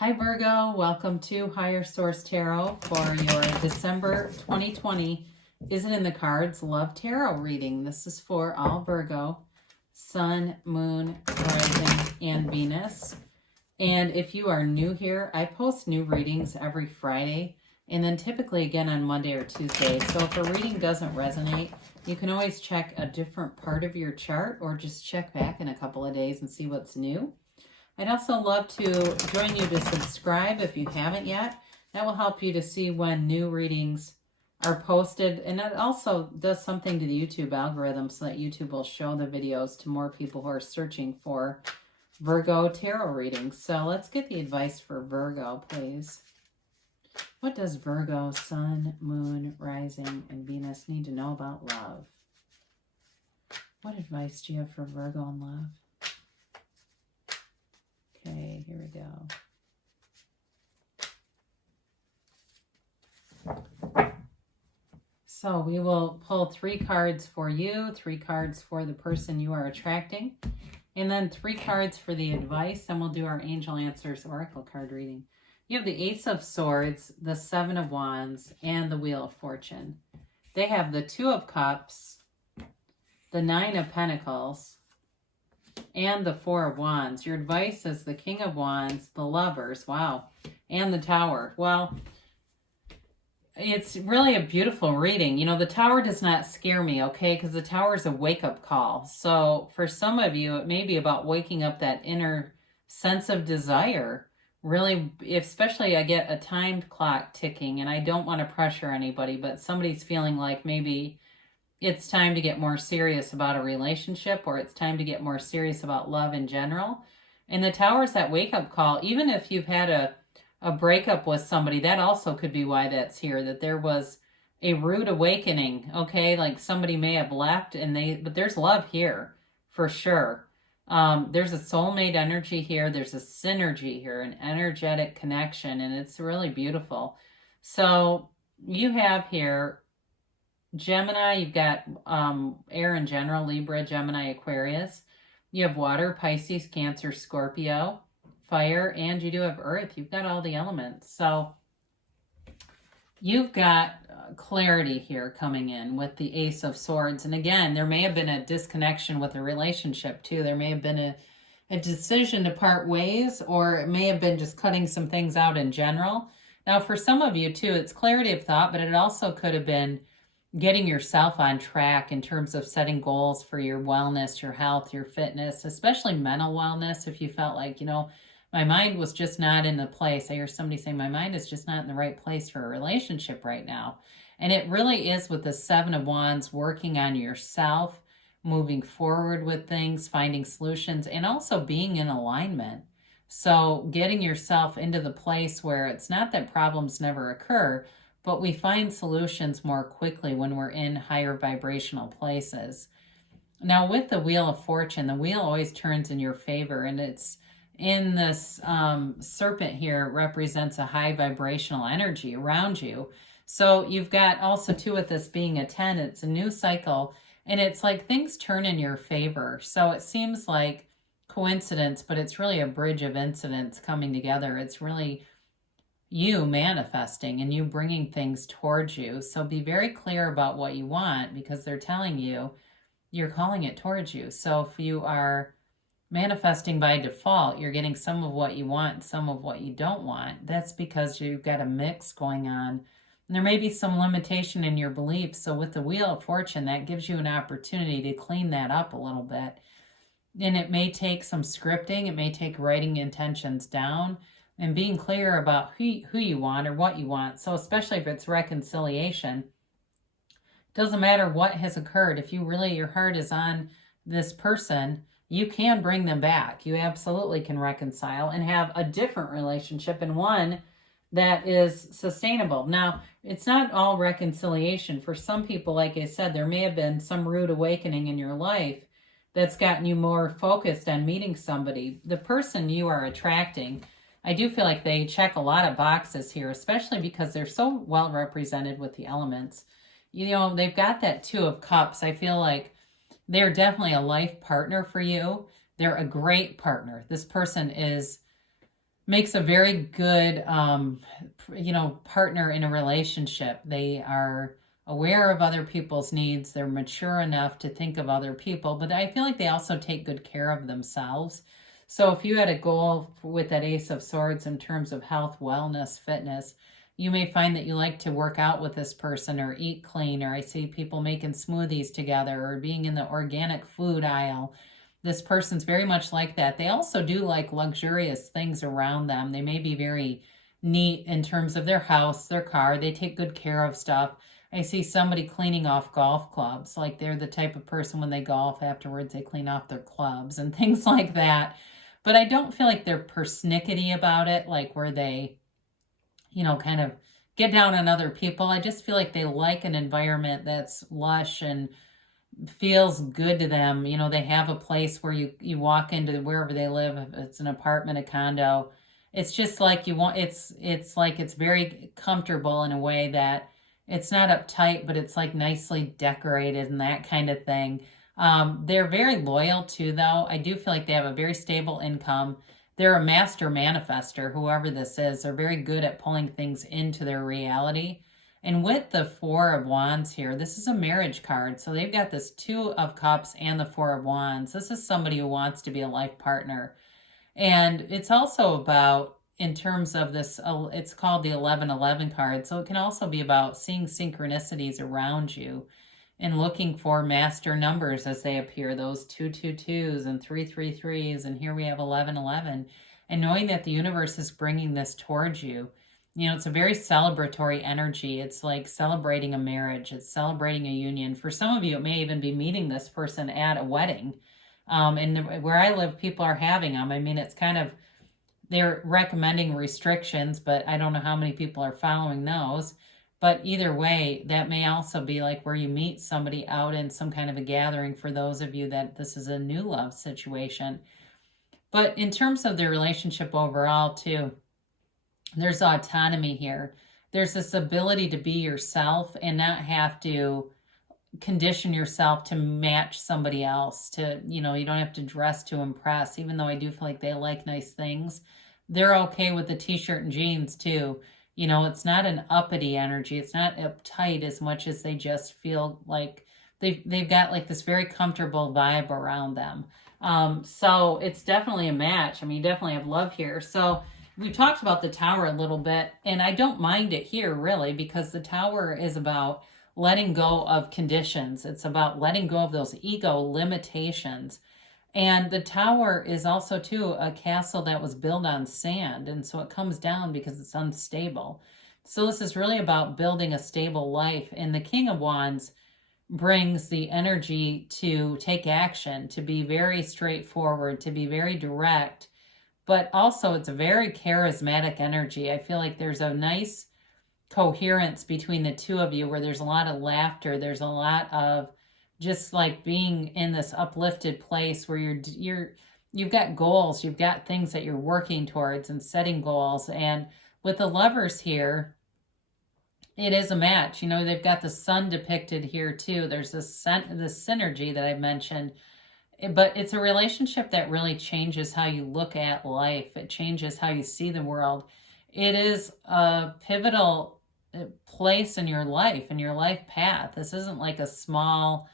Hi Virgo, welcome to Higher Source Tarot for your December 2020 Isn't in the Cards Love Tarot reading. This is for all Virgo, Sun, Moon, Rising, and Venus. And if you are new here, I post new readings every Friday and then typically again on Monday or Tuesday. So if a reading doesn't resonate, you can always check a different part of your chart or just check back in a couple of days and see what's new. I'd also love to join you to subscribe if you haven't yet. That will help you to see when new readings are posted. And it also does something to the YouTube algorithm so that YouTube will show the videos to more people who are searching for Virgo tarot readings. So let's get the advice for Virgo, please. What does Virgo, Sun, Moon, Rising, and Venus need to know about love? What advice do you have for Virgo and love? Okay, here we go. So we will pull 3 cards for you, 3 cards for the person you are attracting, and then 3 cards for the advice, and we'll do our Angel Answers Oracle card reading. You have the Ace of Swords, the 7 of Wands, and the Wheel of Fortune. They have the 2 of Cups, the 9 of Pentacles, and the 4 of Wands. Your advice is the King of Wands, the Lovers, wow, and the Tower. Well, it's really a beautiful reading. You know, the Tower does not scare me, okay, because the Tower is a wake-up call. So for some of you, it may be about waking up that inner sense of desire. Really, especially I get a timed clock ticking, and I don't want to pressure anybody, but somebody's feeling like maybe it's time to get more serious about a relationship, or it's time to get more serious about love in general. And the Tower is that wake-up call. Even if you've had a breakup with somebody, that also could be why that's here, that there was a rude awakening, okay? Like somebody may have left, but there's love here, for sure. There's a soulmate energy here. There's a synergy here, an energetic connection, and it's really beautiful. So you have here Gemini, you've got air in general, Libra, Gemini, Aquarius. You have water, Pisces, Cancer, Scorpio, fire, and you do have earth. You've got all the elements. So you've got clarity here coming in with the Ace of Swords. And again, there may have been a disconnection with a relationship too. There may have been a decision to part ways, or it may have been just cutting some things out in general. Now, for some of you too, it's clarity of thought, but it also could have been getting yourself on track in terms of setting goals for your wellness, your health, your fitness, especially mental wellness. If you felt like, you know, my mind was just not in the place. I hear somebody saying, my mind is just not in the right place for a relationship right now. And it really is with the 7 of Wands, working on yourself, moving forward with things, finding solutions, and also being in alignment. So getting yourself into the place where it's not that problems never occur, but we find solutions more quickly when we're in higher vibrational places. Now with the Wheel of Fortune, the wheel always turns in your favor, and it's in this serpent here represents a high vibrational energy around you. So you've got also too with this being a 10, it's a new cycle, and it's like things turn in your favor. So it seems like coincidence, but it's really a bridge of incidents coming together. It's really you manifesting and you bringing things towards you. So be very clear about what you want, because they're telling you you're calling it towards you. So if you are manifesting by default, you're getting some of what you want, some of what you don't want. That's because you've got a mix going on. And there may be some limitation in your beliefs. So with the Wheel of Fortune, that gives you an opportunity to clean that up a little bit. And it may take some scripting. It may take writing intentions down and being clear about who you want or what you want. So especially if it's reconciliation, it doesn't matter what has occurred. If you really, your heart is on this person, you can bring them back. You absolutely can reconcile and have a different relationship, and one that is sustainable. Now, it's not all reconciliation. For some people, like I said, there may have been some rude awakening in your life that's gotten you more focused on meeting somebody. The person you are attracting, I do feel like they check a lot of boxes here, especially because they're so well represented with the elements. You know, they've got that 2 of Cups. I feel like they're definitely a life partner for you. They're a great partner. This person is makes a very good, partner in a relationship. They are aware of other people's needs. They're mature enough to think of other people, but I feel like they also take good care of themselves. So if you had a goal with that Ace of Swords in terms of health, wellness, fitness, you may find that you like to work out with this person or eat clean, or I see people making smoothies together or being in the organic food aisle. This person's very much like that. They also do like luxurious things around them. They may be very neat in terms of their house, their car. They take good care of stuff. I see somebody cleaning off golf clubs. Like they're the type of person when they golf afterwards, they clean off their clubs and things like that. But I don't feel like they're persnickety about it, like where they, kind of get down on other people. I just feel like they like an environment that's lush and feels good to them. They have a place where you walk into wherever they live, if it's an apartment, a condo. It's just like it's like it's very comfortable in a way that it's not uptight, but it's like nicely decorated and that kind of thing. They're very loyal too, though. I do feel like they have a very stable income. They're a master manifester, whoever this is. They're very good at pulling things into their reality. And with the Four of Wands here, this is a marriage card. So they've got this Two of Cups and the Four of Wands. This is somebody who wants to be a life partner. And it's also about, in terms of this, it's called the 1111 card. So it can also be about seeing synchronicities around you and looking for master numbers as they appear, those 222s and 333s. And here we have 1111. And knowing that the universe is bringing this towards you. It's a very celebratory energy. It's like celebrating a marriage. It's celebrating a union. For some of you, it may even be meeting this person at a wedding. And where I live, people are having them. I mean, it's kind of, they're recommending restrictions, but I don't know how many people are following those. But either way, that may also be like where you meet somebody out in some kind of a gathering for those of you that this is a new love situation. But in terms of their relationship overall, too, there's autonomy here. There's this ability to be yourself and not have to condition yourself to match somebody else. You don't have to dress to impress, even though I do feel like they like nice things. They're okay with the t-shirt and jeans too. It's not an uppity energy. It's not uptight as much as they just feel like they've got like this very comfortable vibe around them. So it's definitely a match. I mean, you definitely have love here. So we talked about the Tower a little bit, and I don't mind it here really, because the Tower is about letting go of conditions. It's about letting go of those ego limitations. And the Tower is also too a castle that was built on sand, and so it comes down because it's unstable. So this is really about building a stable life. And the King of Wands brings the energy to take action, to be very straightforward, to be very direct, but also it's a very charismatic energy. I feel like there's a nice coherence between the two of you where there's a lot of laughter. There's a lot of just like being in this uplifted place where you've got goals, you've got things that you're working towards and setting goals. And with the Lovers here, it is a match. They've got the sun depicted here too. There's this synergy that I mentioned. But it's a relationship that really changes how you look at life. It changes how you see the world. It is a pivotal place in your life path. This isn't like a small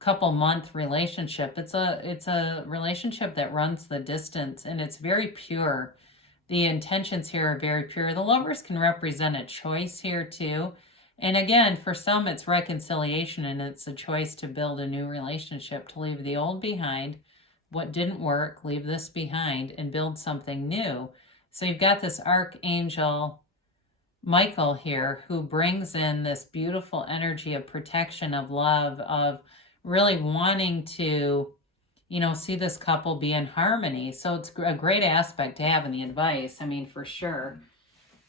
couple month relationship. It's a relationship that runs the distance, and it's very pure. The intentions here are very pure. The Lovers can represent a choice here too. And again, for some, it's reconciliation, and it's a choice to build a new relationship, to leave the old behind, what didn't work, leave this behind, and build something new. So you've got this Archangel Michael here who brings in this beautiful energy of protection, of love, of really wanting to, see this couple be in harmony. So it's a great aspect to have in the advice, I mean, for sure.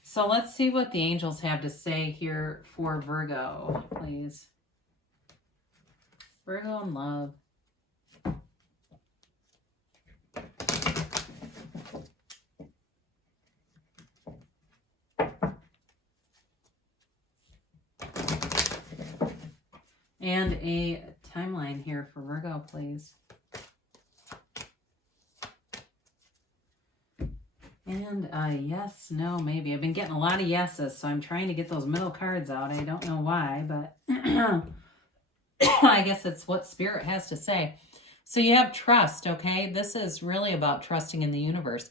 So let's see what the angels have to say here for Virgo, please. Virgo and love. And a timeline here for Virgo, please. And yes, no, maybe. I've been getting a lot of yeses, so I'm trying to get those middle cards out. I don't know why, but I guess it's what Spirit has to say. So you have trust, okay? This is really about trusting in the universe.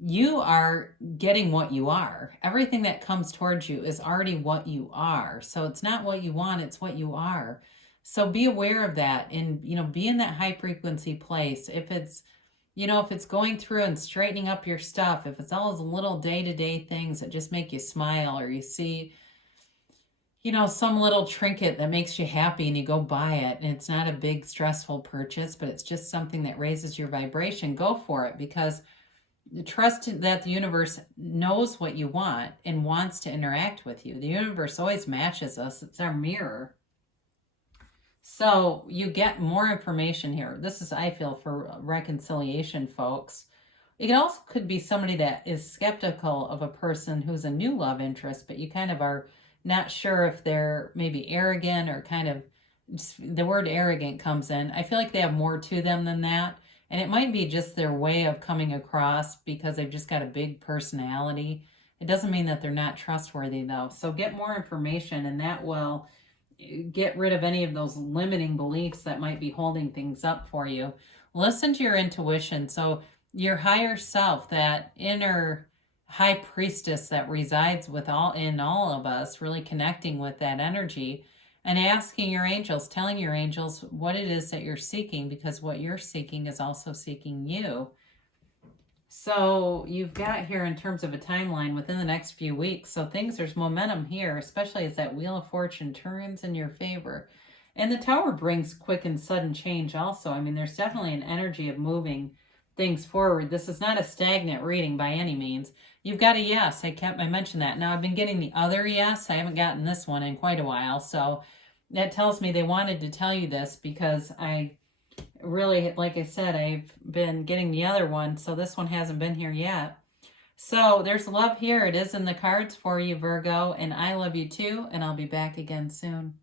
You are getting what you are. Everything that comes towards you is already what you are. So it's not what you want, it's what you are. So be aware of that and, be in that high frequency place. If it's, if it's going through and straightening up your stuff, if it's all those little day-to-day things that just make you smile, or you see, some little trinket that makes you happy and you go buy it and it's not a big stressful purchase, but it's just something that raises your vibration, go for it, because trust that the universe knows what you want and wants to interact with you. The universe always matches us. It's our mirror. So you get more information here. This is, I feel, for reconciliation, folks. It also could be somebody that is skeptical of a person who's a new love interest, but you kind of are not sure if they're maybe arrogant or kind of, the word arrogant comes in. I feel like they have more to them than that. And it might be just their way of coming across because they've just got a big personality. It doesn't mean that they're not trustworthy, though. So get more information, and that will get rid of any of those limiting beliefs that might be holding things up for you. Listen to your intuition. So your higher self, that inner high priestess that resides in all of us, really connecting with that energy and asking your angels, telling your angels what it is that you're seeking, because what you're seeking is also seeking you. So you've got here, in terms of a timeline, within the next few weeks. So there's momentum here, especially as that Wheel of Fortune turns in your favor. And the Tower brings quick and sudden change also. I mean, there's definitely an energy of moving things forward. This is not a stagnant reading by any means. You've got a yes. I mentioned that. Now, I've been getting the other yes. I haven't gotten this one in quite a while. So that tells me they wanted to tell you this, because I really, like I said, I've been getting the other one. So this one hasn't been here yet. So there's love here. It is in the cards for you, Virgo. And I love you too. And I'll be back again soon.